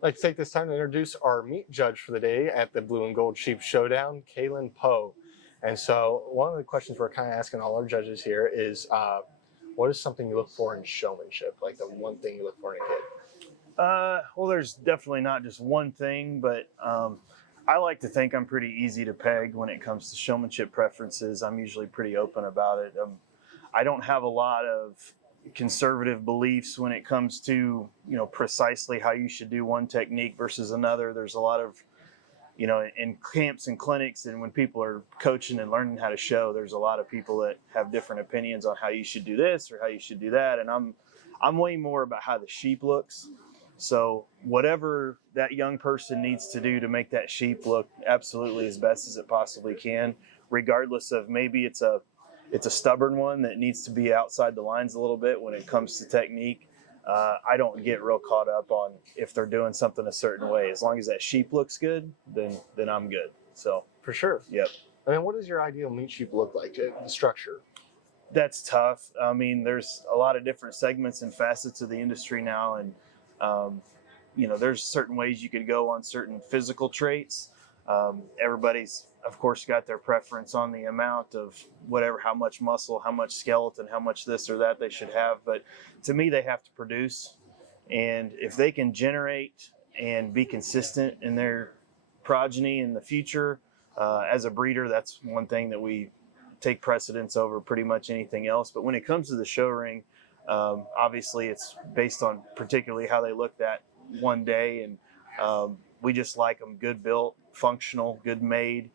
I'd like to take this time to introduce our meat judge for the day at the Blue and Gold Sheep Showdown, Kalen Poe. And so one of the questions we're kind of asking all our judges here is, what is something you look for in showmanship? Like the one thing you look for in a kid? Well, there's definitely not just one thing, but I like to think I'm pretty easy to peg when it comes to showmanship preferences. I'm usually pretty open about it. I don't have a lot of conservative beliefs when it comes to, precisely how you should do one technique versus another. There's a lot of, in camps and clinics and when people are coaching and learning how to show, there's a lot of people that have different opinions on how you should do this or how you should do that. And I'm way more about how the sheep looks. So whatever that young person needs to do to make that sheep look absolutely as best as it possibly can, regardless of maybe it's a stubborn one that needs to be outside the lines a little bit when it comes to technique. I don't get real caught up on if they're doing something a certain way. As long as that sheep looks good, then I'm good. So For sure. Yep. I mean, what does your ideal meat sheep look like? The structure. That's tough. I mean, there's a lot of different segments and facets of the industry now, and there's certain ways you could go on certain physical traits. Everybody's, of course, got their preference on the amount of whatever, how much muscle, how much skeleton, how much this or that they should have. But to me, they have to produce. And if they can generate and be consistent in their progeny in the future, as a breeder, that's one thing that we take precedence over pretty much anything else. But when it comes to the show ring, obviously it's based on particularly how they look that one day. And we just like them good built, functional, good made,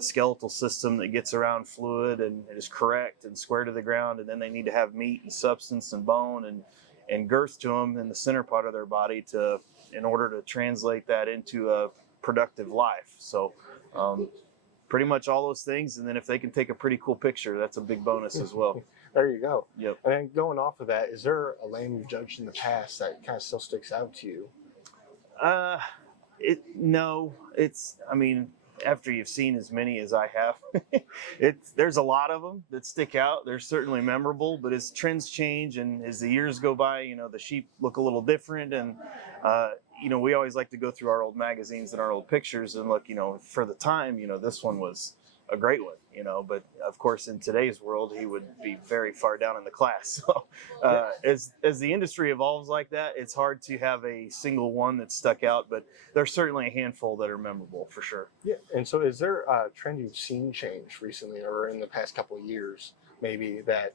skeletal system that gets around fluid and is correct and square to the ground. And then they need to have meat and substance and bone and girth to them in the center part of their body in order to translate that into a productive life. So pretty much all those things. And then if they can take a pretty cool picture, that's a big bonus as well. There you go. Yep. And then going off of that, is there a lamb you've judged in the past that kind of still sticks out to you? After you've seen as many as I have, there's a lot of them that stick out. They're certainly memorable, but as trends change and as the years go by, the sheep look a little different. And, we always like to go through our old magazines and our old pictures and look, for the time, this one was a great one, but of course in today's world, he would be very far down in the class. So as the industry evolves like that, it's hard to have a single one that stuck out, but there's certainly a handful that are memorable for sure. Yeah. And so is there a trend you've seen change recently or in the past couple of years, maybe that?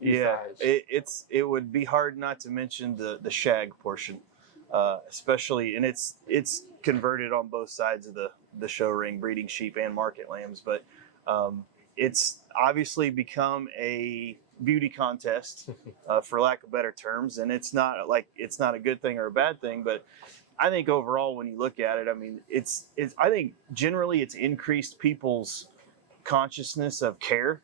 It would be hard not to mention the shag portion, especially, and it's converted on both sides of the show ring, breeding sheep and market lambs, but it's obviously become a beauty contest, for lack of better terms, and it's not a good thing or a bad thing, but I think overall when you look at it, I mean, I think generally it's increased people's consciousness of care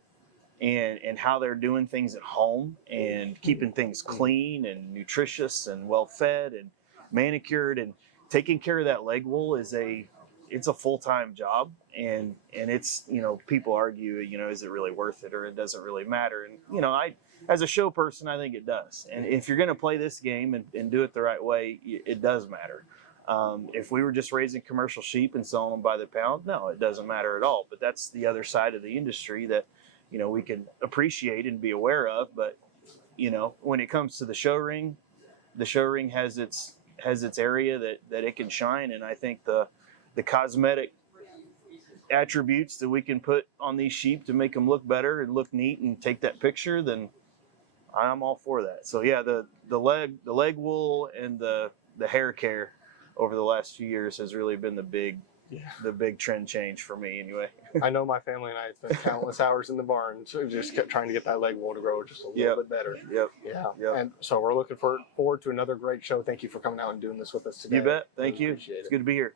and how they're doing things at home and keeping things clean and nutritious and well fed and manicured, and taking care of that leg wool it's a full-time job, and it's, people argue, is it really worth it or it doesn't really matter. And, I, as a show person, I think it does. And if you're going to play this game and do it the right way, it does matter. If we were just raising commercial sheep and selling them by the pound, no, it doesn't matter at all. But that's the other side of the industry that, we can appreciate and be aware of. But, when it comes to the show ring has its area that it can shine. And I think the cosmetic attributes that we can put on these sheep to make them look better and look neat and take that picture, then I'm all for that. So yeah, the leg wool and the hair care over the last few years has really been the big trend change for me anyway. I know my family and I spent countless hours in the barn, so just kept trying to get that leg wool to grow just a little bit better. Yep. Yeah. And so we're looking forward to another great show. Thank you for coming out and doing this with us today. You bet. Thank you. Appreciate it. It's good to be here.